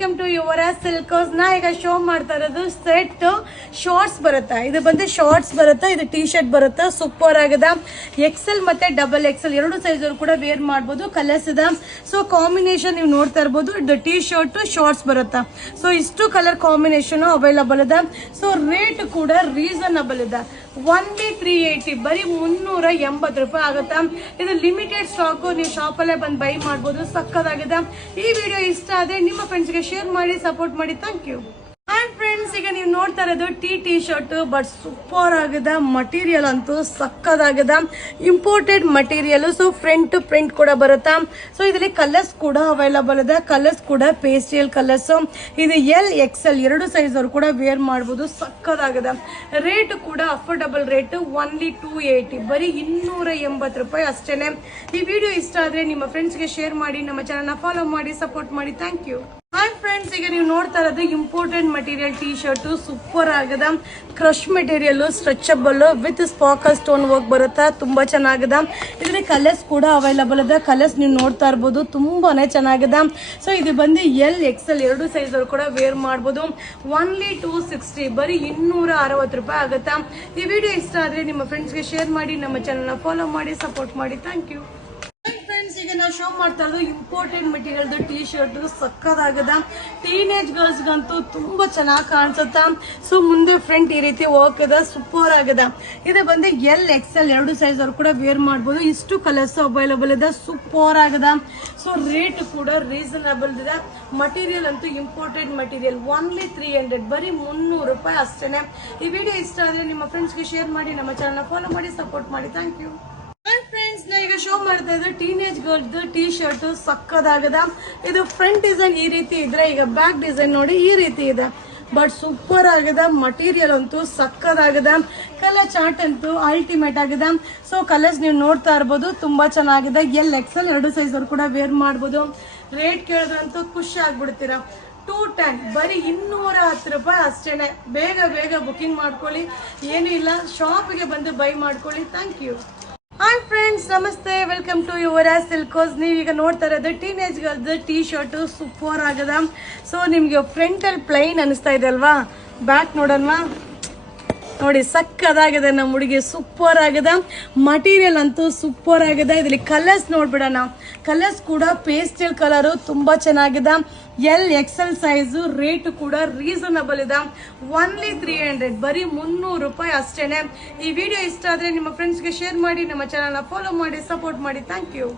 Welcome to Yuvraj silks. ನಾ ಈಗ show ಮಾಡ್ತಾ ಇರೋದು ಸೆಟ್ ಶಾರ್ಟ್ಸ್ ಬರುತ್ತಾ, ಇದು ಬಂದು ಶಾರ್ಟ್ಸ್ ಬರುತ್ತಾ, ಇದು ಟಿ ಶರ್ಟ್ ಬರುತ್ತಾ, ಸೂಪರ್ ಆಗದ. ಎಕ್ಸೆಲ್ ಮತ್ತೆ ಡಬಲ್ ಎಕ್ಸೆಲ್ ಎರಡು ಸೈಜ್ ಕೂಡ ವೇರ್ ಮಾಡಬಹುದು. ಕಲರ್ಸ್ ಇದೆ. ಸೊ ಕಾಂಬಿನೇಷನ್ ನೀವು ನೋಡ್ತಾ ಇರಬಹುದು. ಇದು ಟಿ ಶರ್ಟ್ ಶಾರ್ಟ್ಸ್ ಬರುತ್ತಾ. ಸೊ ಇಷ್ಟು ಕಲರ್ ಕಾಂಬಿನೇಷನ್ ಅವೈಲಬಲ್ ಇದೆ. ಸೊ ರೇಟ್ ಕೂಡ ರೀಸನಬಲ್ ಇದೆ. ಒನ್ಲಿ 380, ಬರೀ 380 ರೂಪಾಯಿ ಆಗುತ್ತಾ. ಇದು ಲಿಮಿಟೆಡ್ ಸ್ಟಾಕ್. ನೀವು ಶಾಪ್ ಅಲ್ಲೇ ಬಂದು ಬೈ ಮಾಡಬಹುದು. ಸಕ್ಕದಾಗಿದೆ. ಈ ವಿಡಿಯೋ ಇಷ್ಟ ಆದ್ರೆ ನಿಮ್ಮ ಫ್ರೆಂಡ್ಸ್ಗೆ ಶೇರ್ ಮಾಡಿ, ಸಪೋರ್ಟ್ ಮಾಡಿ. Thank you. ಅಂಡ್ ಫ್ರೆಂಡ್ಸ್, ಈಗ ನೀವು ನೋಡ್ತಾ ಇರೋದು ಟಿ ಶರ್ಟ್, ಬಟ್ ಸೂಪರ್ ಆಗಿದೆ. ಮಟೀರಿಯಲ್ ಅಂತೂ ಸಕ್ಕದಾಗಿದೆ. Imported material. So front print ಕೂಡ ಬರುತ್ತಾ. ಸೊ ಇದರಲ್ಲಿ ಕಲರ್ಸ್ ಕೂಡ ಅವೈಲಬಲ್ ಇದೆ. ಕಲರ್ಸ್ ಕೂಡ ಪೇಸ್ಟಲ್ ಕಲರ್ಸ್. ಇದು ಎಲ್ ಎಕ್ಸೆಲ್ ಎರಡು ಸೈಜ್ ಅವರು ಕೂಡ ವೇರ್ ಮಾಡಬಹುದು. ಸಕ್ಕದಾಗಿದೆ. ರೇಟ್ ಕೂಡ ಅಫೋರ್ಡಬಲ್ ರೇಟ್. ಒನ್ಲಿ 280, ಬರೀ 280 ರೂಪಾಯಿ ಅಷ್ಟೇನೆ. ಈ ವಿಡಿಯೋ ಇಷ್ಟ ಆದ್ರೆ ನಿಮ್ಮ ಫ್ರೆಂಡ್ಸ್ಗೆ ಶೇರ್ ಮಾಡಿ, ನಮ್ಮ ಚಾನಲ್ನ ಫಾಲೋ ಮಾಡಿ, ಸಪೋರ್ಟ್ ಮಾಡಿ. Thank you. ಹಾಯ್ ಫ್ರೆಂಡ್ಸ್, ಈಗ ನೀವು ನೋಡ್ತಾ ಇರೋದು imported material T shirt. Super ಆಗದ. Crush material, stretchable with sparkle stone work ಬರುತ್ತಾ. ತುಂಬಾ ಚೆನ್ನಾಗಿದೆ. ಇದರಲ್ಲಿ ಕಲರ್ಸ್ ಕೂಡ ಅವೈಲಬಲ್ ಇದೆ. ಕಲರ್ಸ್ ನೀವು ನೋಡ್ತಾ ಇರ್ಬೋದು. ತುಂಬಾನೇ ಚೆನ್ನಾಗಿದೆ. ಸೊ ಇದು ಬಂದು ಎಲ್ ಎಕ್ಸೆಲ್ ಎರಡು ಸೈಜ್ ಅವರು ಕೂಡ ವೇರ್ ಮಾಡಬಹುದು. ಒನ್ಲಿ 260, ಬರೀ 260 ರೂಪಾಯಿ ಆಗುತ್ತಾ. ಈ ವಿಡಿಯೋ ಇಷ್ಟ ಆದ್ರೆ ನಿಮ್ಮ ಫ್ರೆಂಡ್ಸ್ಗೆ ಶೇರ್ ಮಾಡಿ, ನಮ್ಮ ಚಾನಲ್ನ ಫಾಲೋ ಮಾಡಿ, ಸಪೋರ್ಟ್ ಮಾಡಿ. Thank you. ಈಗ ನಾವು ಶೋ ಮಾಡ್ತಾ ಇರೋದು ಇಂಪೋರ್ಟೆಡ್ ಮೆಟೀರಿಯಲ್ ಟಿ ಶರ್ಟ್. ಸಕ್ಕದಾಗದ. ಟೀನೇಜ್ ಗರ್ಲ್ಸ್ ಗಂತೂ ತುಂಬಾ ಚೆನ್ನಾಗಿ ಕಾಣಿಸುತ್ತಾ. ಸೊ ಮುಂದೆ ಫ್ರಂಟ್ ಈ ರೀತಿ ವರ್ಕ್ ಇದೆ. ಸೂಪರ್ ಆಗಿದೆ. ಇದು ಬಂದು ಎಲ್ ಎಕ್ಸೆಲ್ ಎರಡು ಸೈಜ್ ಅವರು ಕೂಡ ವೇರ್ ಮಾಡಬಹುದು. ಇಷ್ಟು ಕಲರ್ಸ್ ಅವೈಲಬಲ್ ಇದೆ. ಸೂಪರ್ ಆಗಿದೆ. ಸೊ ರೇಟ್ ಕೂಡ ರೀಸನಬಲ್ ಇದೆ. ಮಟೀರಿಯಲ್ ಅಂತೂ ಇಂಪೋರ್ಟೆಡ್ ಮಟೀರಿಯಲ್. ಒನ್ಲಿ 300, ಬರೀ 300 ರೂಪಾಯಿ ಅಷ್ಟೇನೆ. ಈ ವಿಡಿಯೋ ಇಷ್ಟ ಆದ್ರೆ ನಿಮ್ಮ ಫ್ರೆಂಡ್ಸ್ಗೆ ಶೇರ್ ಮಾಡಿ, ನಮ್ಮ ಚಾನಲ್ನ ಫಾಲೋ ಮಾಡಿ, ಸಪೋರ್ಟ್ ಮಾಡಿ. Thank you. ಫ್ರೆಂಡ್ಸ್, ನಾ ಈಗ ಶೋ ಮಾಡ್ತಾ ಇದ್ದೆ ಟೀನೇಜ್ ಗರ್ಲ್ಸ್ ಟಿ ಶರ್ಟ್. ಸಕ್ಕದಾಗದ. ಇದು ಫ್ರಂಟ್ ಡಿಸೈನ್ ಈ ರೀತಿ ಇದ್ರೆ, ಈಗ ಬ್ಯಾಕ್ ಡಿಸೈನ್ ನೋಡಿ ಈ ರೀತಿ ಇದೆ. ಬಟ್ ಸೂಪರ್ ಆಗಿದೆ. ಮಟೀರಿಯಲ್ ಅಂತೂ ಸಕ್ಕದಾಗಿದೆ. ಕಲರ್ ಚಾರ್ಟ್ ಅಂತೂ ಅಲ್ಟಿಮೇಟ್ ಆಗಿದೆ. ಸೊ ಕಲರ್ಸ್ ನೀವು ನೋಡ್ತಾ ಇರ್ಬೋದು. ತುಂಬಾ ಚೆನ್ನಾಗಿದೆ. ಎಲ್ ಎಕ್ಸೆಲ್ ಎರಡು ಸೈಜ್ ಅವರು ಕೂಡ ವೇರ್ ಮಾಡಬಹುದು. ರೇಟ್ ಕೇಳಿದ್ರಂತೂ ಖುಷಿ ಆಗ್ಬಿಡ್ತೀರಾ. 210, ಬರೀ 210 ರೂಪಾಯಿ ಅಷ್ಟೇನೆ. ಬೇಗ ಬೇಗ ಬುಕಿಂಗ್ ಮಾಡ್ಕೊಳ್ಳಿ. ಏನೂ ಇಲ್ಲ, ಶಾಪಿಗೆ ಬಂದು ಬೈ ಮಾಡ್ಕೊಳ್ಳಿ. Thank you. ಹಾಯ್ ಫ್ರೆಂಡ್ಸ್, ನಮಸ್ತೆ. Welcome to Yuvraj silks. ನೀವೀಗ ನೋಡ್ತಾ ಇರೋದು teenage girls T shirt. Super ಆಗದ. ಸೊ ನಿಮ್ಗೆ ಫ್ರಂಟ್ ಅಲ್ಲಿ ಪ್ಲೈನ್ ಅನಿಸ್ತಾ ಇದೆ ಅಲ್ವಾ? ಬ್ಯಾಕ್ ನೋಡೋಣ ನೋಡಿ. ಸಕ್ಕದಾಗಿದೆ. ನಮ್ಮ ಹುಡುಗಿ ಸೂಪರ್ ಆಗಿದೆ. ಮಟೀರಿಯಲ್ ಅಂತೂ ಸೂಪರ್ ಆಗಿದೆ. ಇದರಲ್ಲಿ ಕಲರ್ಸ್ ನೋಡ್ಬಿಡೋಣ. ಕಲರ್ಸ್ ಕೂಡ ಪೇಸ್ಟಲ್ ಕಲರ್ ತುಂಬಾ ಚೆನ್ನಾಗಿದೆ. L XL size. ರೇಟ್ ಕೂಡ ರೀಸನಬಲ್ ಇದೆ. ಒನ್ಲಿ 300, ಬರೀ 300 ರೂಪಾಯಿ ಅಷ್ಟೇನೆ. ಈ ವಿಡಿಯೋ ಇಷ್ಟ ಆದ್ರೆ ನಿಮ್ಮ ಫ್ರೆಂಡ್ಸ್ಗೆ ಶೇರ್ ಮಾಡಿ, ನಮ್ಮ ಚಾನಲ್ನ ಫಾಲೋ ಮಾಡಿ, ಸಪೋರ್ಟ್ ಮಾಡಿ. Thank you.